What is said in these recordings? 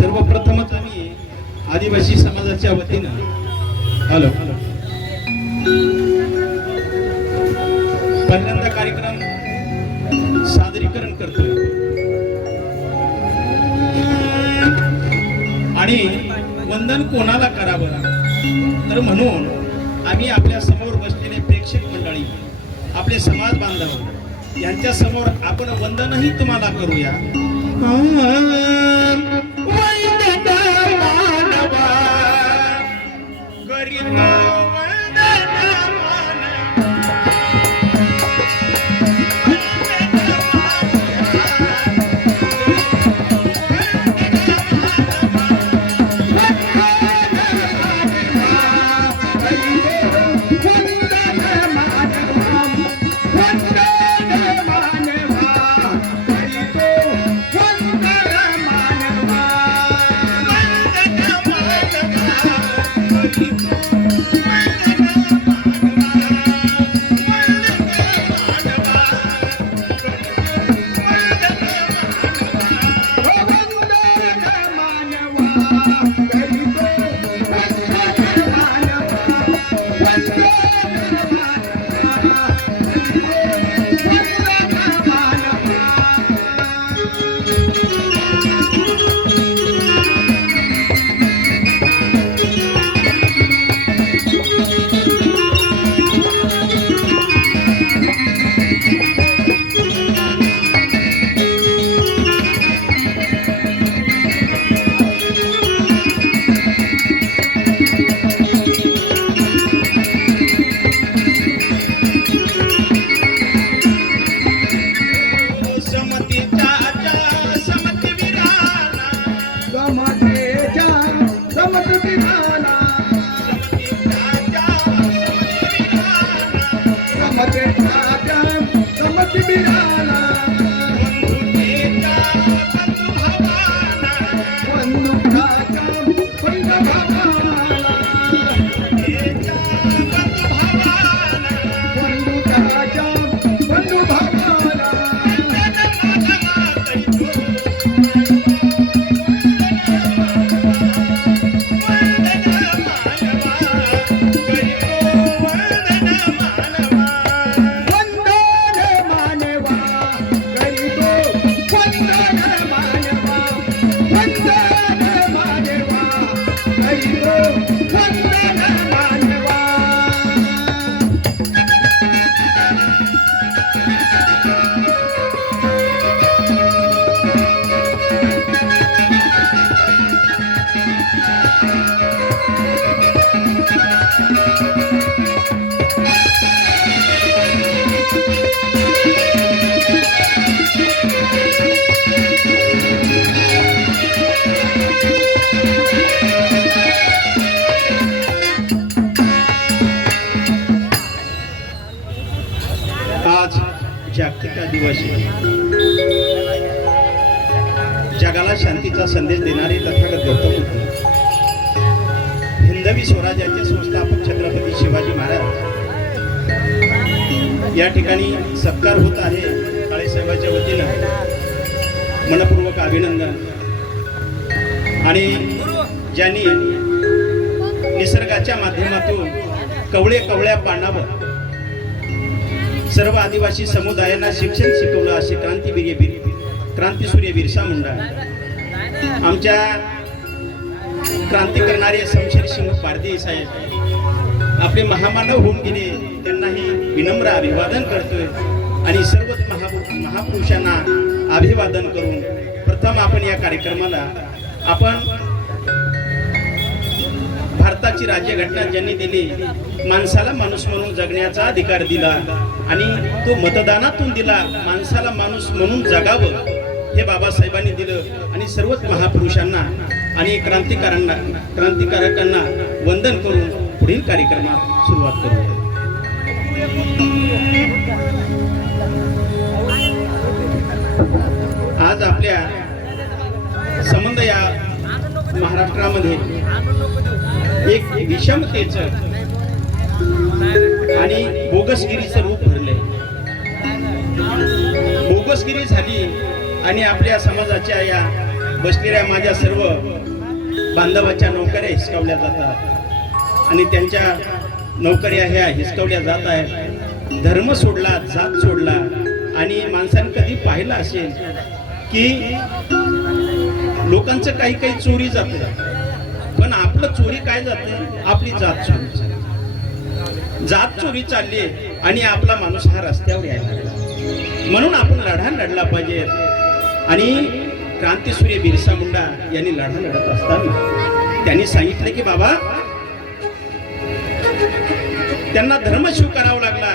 सर्वप्रथमच आम्ही आदिवासी समाजाच्या वतीनं हॅलो पहिल्यांदा कार्यक्रम सादरीकरण करतोय. आणि वंदन कोणाला करावं तर म्हणून आम्ही आपल्यासमोर बसलेले प्रेक्षक मंडळी आपले समाज बांधव यांच्या समोर आपण वंदनही तुम्हाला करूया. करीत आदिवासी जगाला शांतीचा संदेश देणारे तथागत गौतम बुद्ध हिंदवी स्वराज्याचे संस्थापक छत्रपती शिवाजी महाराज. या ठिकाणी सत्कार होत आहे काळेसाहेबांच्या वतीनं. मनपूर्वक अभिनंदन. आणि ज्यांनी निसर्गाच्या माध्यमातून कवळे कवळ्या पानावर सर्व आदिवासी समुदायांना शिक्षण शिकवलं असे क्रांतीवीर्य बीर क्रांतीसूर्य बिरसा मुंडा. आमच्या क्रांती करणारे शमशेर सिंह पारदी साहेब आपले महामानव होऊन गेले त्यांनाही विनम्र अभिवादन करतोय आणि सर्व महापु महापुरुषांना अभिवादन करून प्रथम आपण या कार्यक्रमाला आपण भारताची राज्यघटना ज्यांनी दिली माणसाला माणूस म्हणून जगण्याचा अधिकार दिला आणि तो मतदानातून दिला माणसाला माणूस म्हणून जगावं हे बाबासाहेबांनी दिलं आणि सर्वच महापुरुषांना आणि क्रांतिकारांना क्रांतिकारकांना वंदन करून पुढील कार्यक्रमात सुरुवात करू. आज आपल्या संबंध या महाराष्ट्रामध्ये एक विषमतेच आणि बोगसगिरीचं रूप भरलंय. बोगसगिरी झाली आणि आपल्या समाजाच्या या बसलेल्या माझ्या सर्व बांधवाच्या नोकऱ्या हिसकावल्या जातात. आणि त्यांच्या नोकऱ्या ह्या हिसकावल्या जात आहेत. धर्म सोडला जात सोडला. आणि माणसाने कधी पाहिलं असेल की लोकांचं काही काही चोरी जातं. पण आपलं चोरी काय जात आपली जात चोरी चालली. जात चोरी चालली आणि आपला माणूस हा रस्त्यावर यायला लागला. म्हणून आपण लढा लढला पाहिजे. आणि क्रांतीसूर्य बिरसा मुंडा यांनी लढा लढत असताना त्यांनी सांगितलं की बाबा त्यांना धर्म स्वीकारावा लागला.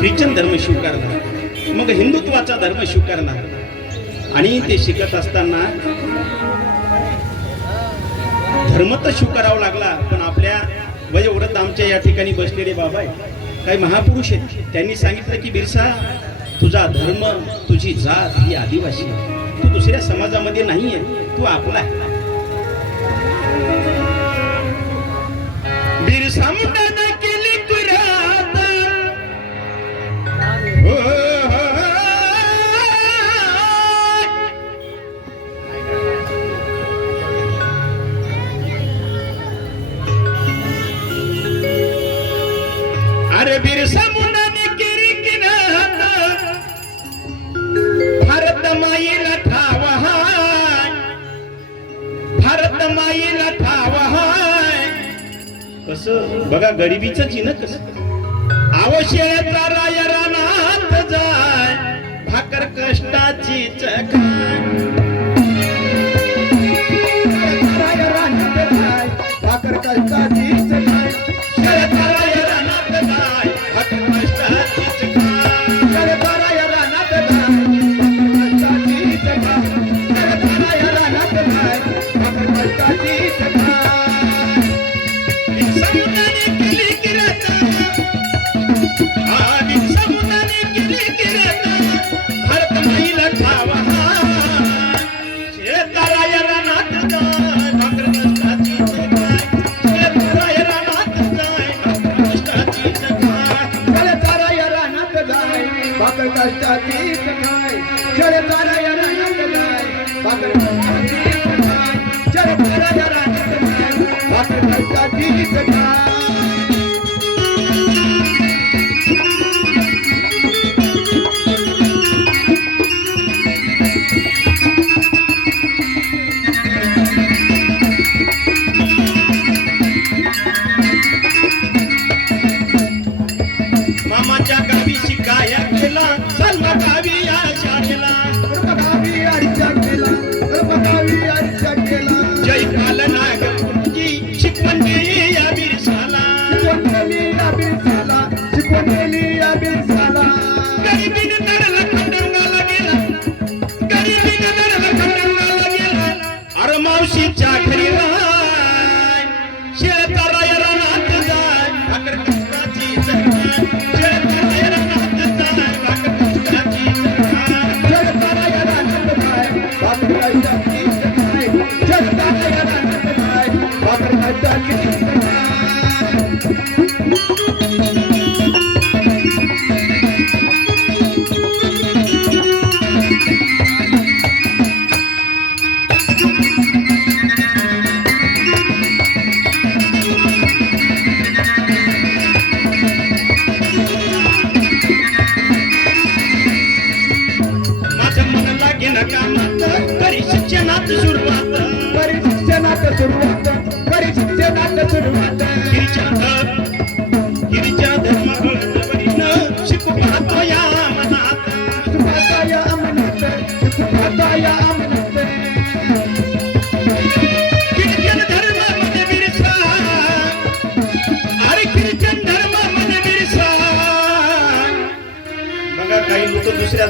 ख्रिश्चन धर्म स्वीकारला मग हिंदुत्वाचा धर्म स्वीकारला आणि ते शिकत असताना धर्म तर स्वीकारावा लागला पण आपल्या वयोवृद्ध आमच्या या ठिकाणी बसलेले बाबा आहे काही महापुरुष आहेत. त्यांनी सांगितलं की बिरसा तुझा धर्म तुझी जात ही आदिवासी आहे. तू दुसऱ्या समाजामध्ये नाही आहे तू आपला आहे. बिरसा बघा गरिबीचं चिन्ह कस? आवश्यकता राया रानात जाय भाकर कष्टाची चखाय I'm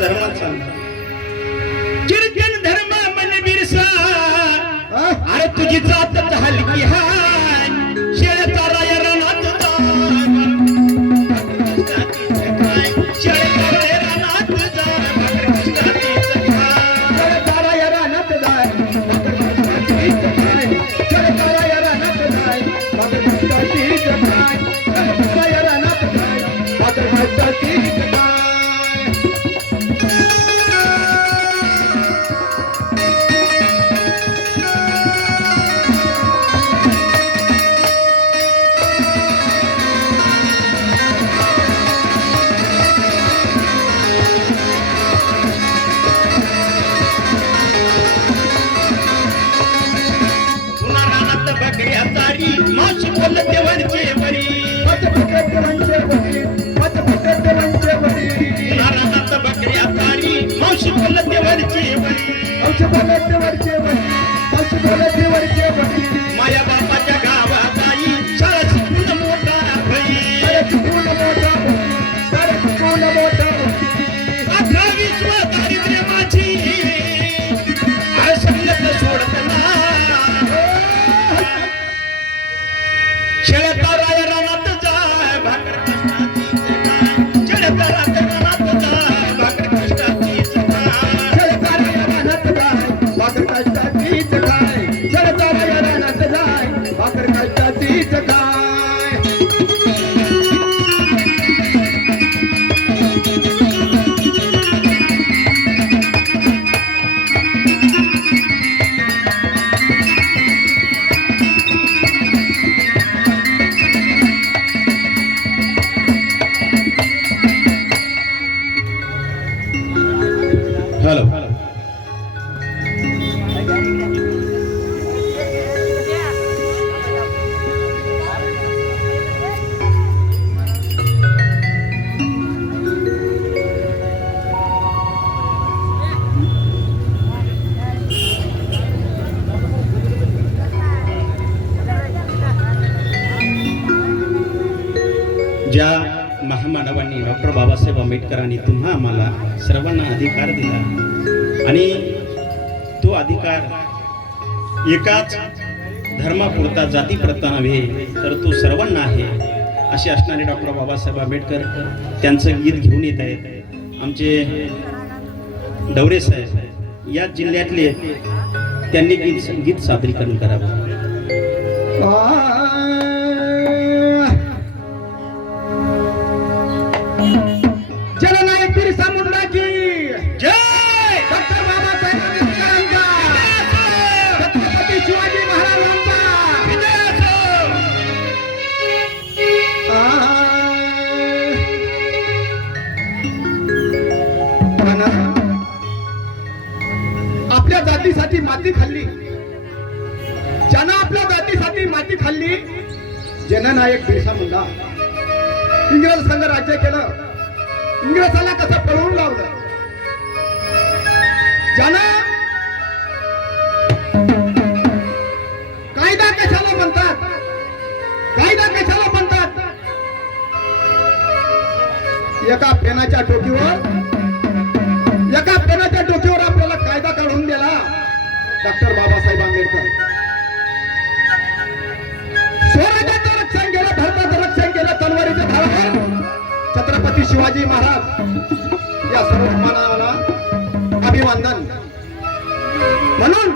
धर्मात सांगतात धर्म मन बिरसा. अरे तुझी जात हलकी हाय. शेळ्याचा राय रानात जाय शेळ्याचा रानात रानात जाय रानात जाय, औष बोलत देवांचे वडी औष बोलत देवांचे वडी ज्या महामानवांनी डॉक्टर बाबासाहेब आंबेडकरांनी तुम्हा आम्हाला सर्वांना अधिकार दिला. आणि तो अधिकार एकाच धर्मापुरता जातीपुरता नव्हे तर तो सर्वांना आहे असे असणारे डॉक्टर बाबासाहेब आंबेडकर त्यांचं गीत घेऊन येत आहेत. आमचे डवरे साहेब या जिल्ह्यातले त्यांनी गीत गीत सादरीकरण करावं. एका पेनाच्या टोकीवर एका पेनाच्या टोकीवर आपल्याला कायदा काढून दिला डॉक्टर बाबासाहेब आंबेडकर. स्वराज्याचं रक्षण केलं भारताचं रक्षण केलं तलवारीच्या धारावर. छत्रपती शिवाजी महाराज या सर्व मानवाला अभिवादन म्हणून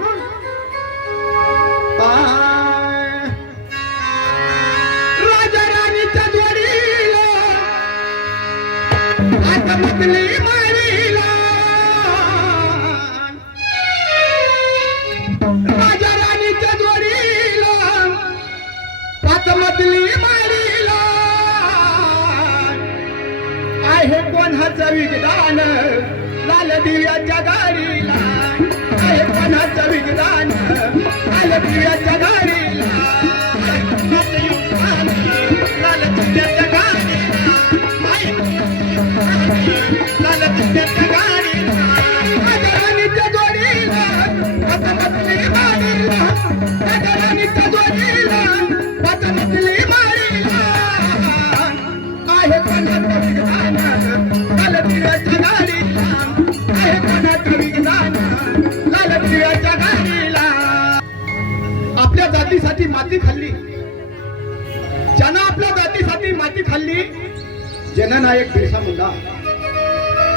आहे कोणाचं विज्ञान लाल दिव्याच्या गाडीला. आहे कोणाचं विज्ञान लाल दिव्याच्या आपल्या जातीसाठी माती खाल्ली. ज्यानं आपल्या जातीसाठी माती खाल्ली जननायक बिरसा मुंडा.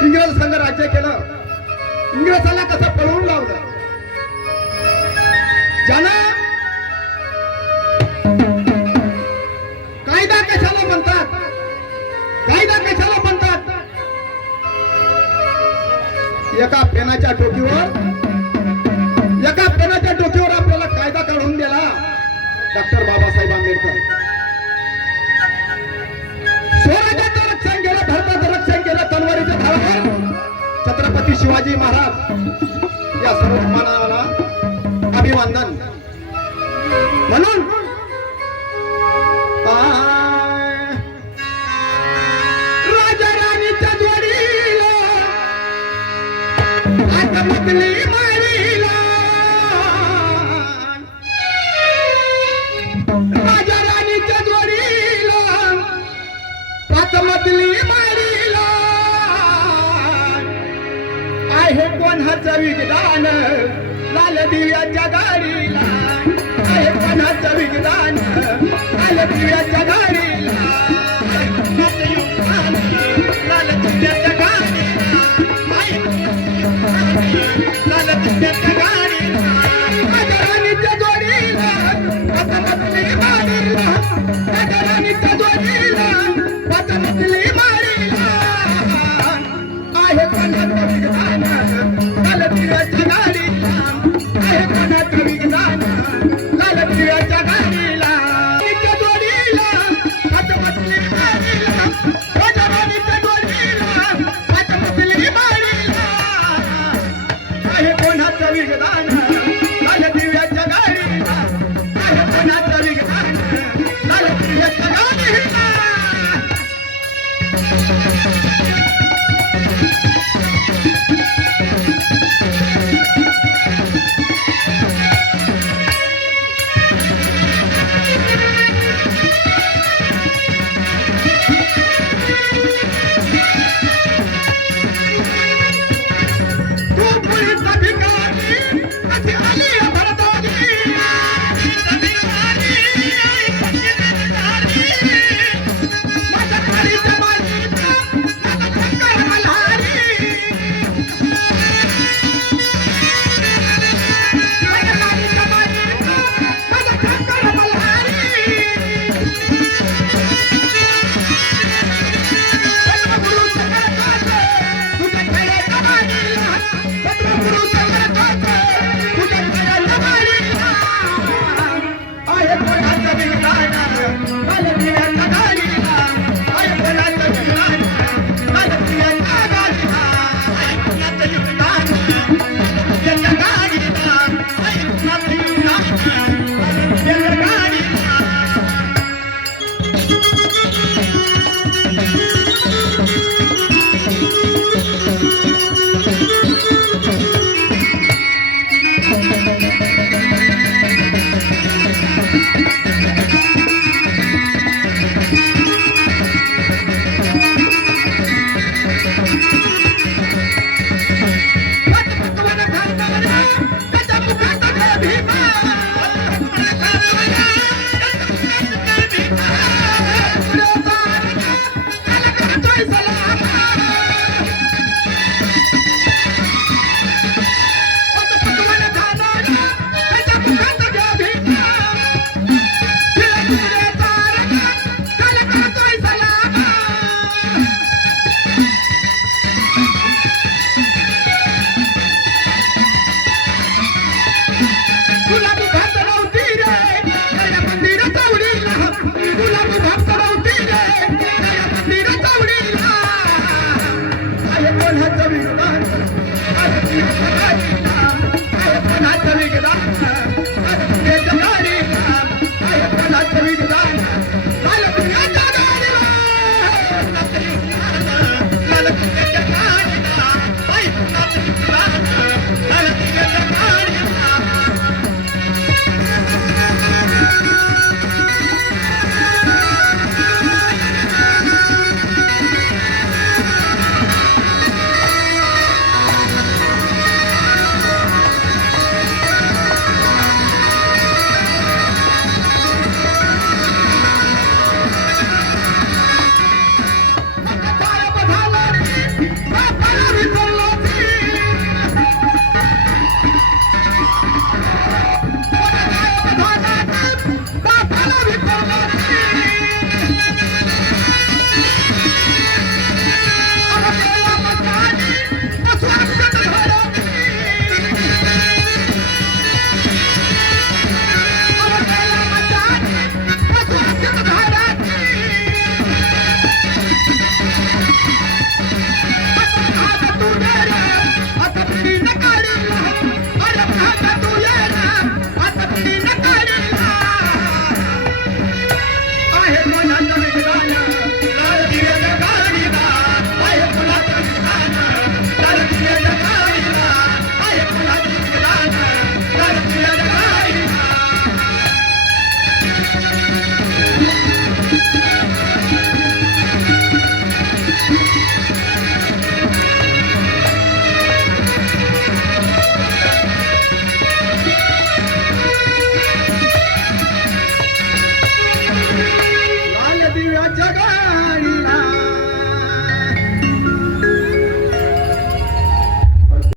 इंग्रज संघ राज्य केलं. इंग्रजांना कसं पळवून लावलं? एका पेनाच्या टोकीवर एका पेनाच्या टोकीवर आपल्याला कायदा काढून दिला. डॉक्टर बाबासाहेब आंबेडकर. स्वराज्याचं रक्षण केलं भारताचं रक्षण केलं तलवारीच्या धारावर छत्रपती शिवाजी महाराज या सर्व मानवाला अभिवादन म्हणून विज्ञान लाल दिव्याच्या गाडीला विज्ञान लाल दिव्याच्या गाडी